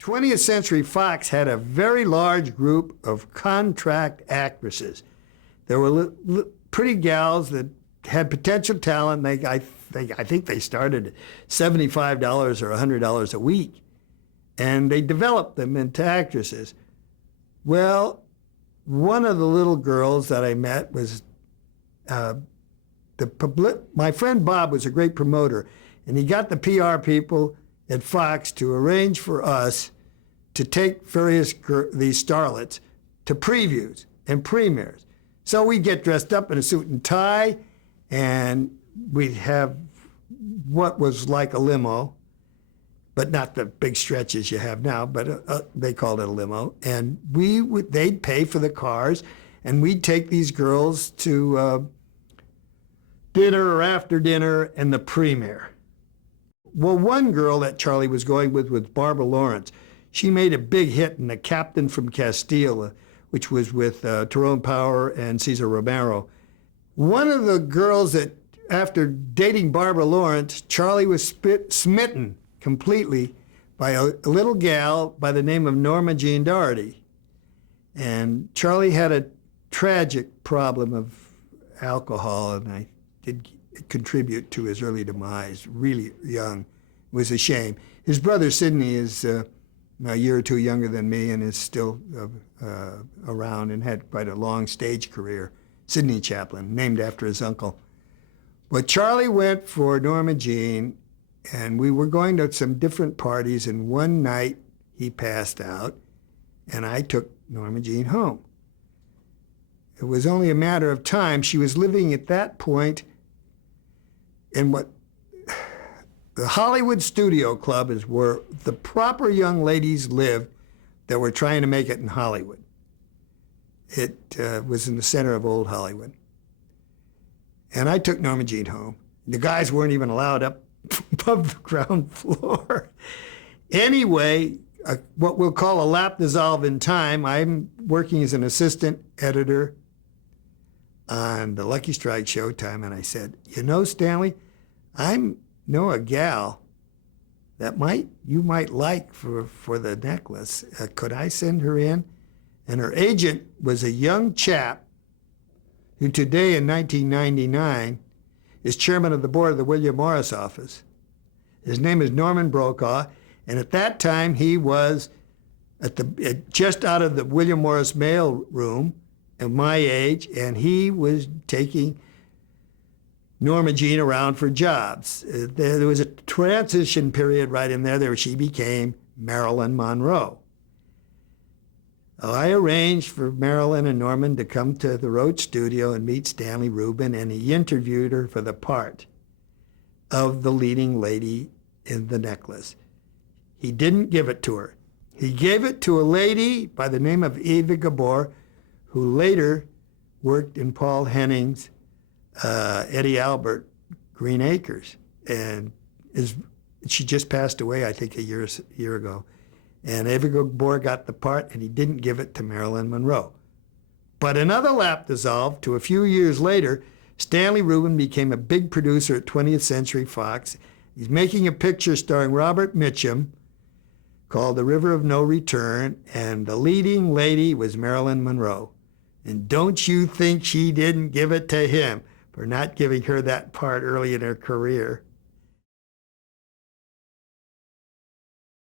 20th Century Fox had a very large group of contract actresses. There were pretty gals that had potential talent. I think they started at $75 or $100 a week, and they developed them into actresses. Well, one of the little girls that I met was my friend Bob was a great promoter, and he got the PR people at Fox to arrange for us to take these starlets to previews and premieres. So we'd get dressed up in a suit and tie, and we'd have what was like a limo, but not the big stretches you have now, but they called it a limo. And they'd pay for the cars, and we'd take these girls to dinner or after dinner and the premiere. Well, one girl that Charlie was going with was Barbara Lawrence. She made a big hit in The Captain from Castile, which was with Tyrone Power and Cesar Romero. One of the girls that, after dating Barbara Lawrence, Charlie was smitten completely by a little gal by the name of Norma Jean Doherty. And Charlie had a tragic problem of alcohol, and I did contribute to his early demise, really young. It was a shame. His brother Sidney is a year or two younger than me and is still around and had quite a long stage career. Sidney Chaplin, named after his uncle. But Charlie went for Norma Jean, and we were going to some different parties, and one night he passed out, and I took Norma Jean home. It was only a matter of time. She was living at that point in what the Hollywood Studio Club is, where the proper young ladies lived that were trying to make it in Hollywood. It was in the center of old Hollywood. And I took Norma Jean home. The guys weren't even allowed up above the ground floor. Anyway, what we'll call a lap dissolve in time, I'm working as an assistant editor on the Lucky Strike Showtime, and I said, you know, Stanley, I know a gal that you might like for the necklace. Could I send her in? And her agent was a young chap who today in 1999 is chairman of the board of the William Morris office. His name is Norman Brokaw, and at that time he was just out of the William Morris mail room at my age, and he was taking Norma Jean around for jobs. There was a transition period right in there where she became Marilyn Monroe. I arranged for Marilyn and Norman to come to the Roach studio and meet Stanley Rubin, and he interviewed her for the part of the leading lady in the necklace. He didn't give it to her. He gave it to a lady by the name of Eva Gabor, who later worked in Paul Henning's Eddie Albert Green Acres, and she just passed away, I think, a year ago. And Eva Gabor got the part, and he didn't give it to Marilyn Monroe. But another lap dissolved to a few years later. Stanley Rubin became a big producer at 20th Century Fox. He's making a picture starring Robert Mitchum called The River of No Return, and the leading lady was Marilyn Monroe. And don't you think she didn't give it to him for not giving her that part early in her career?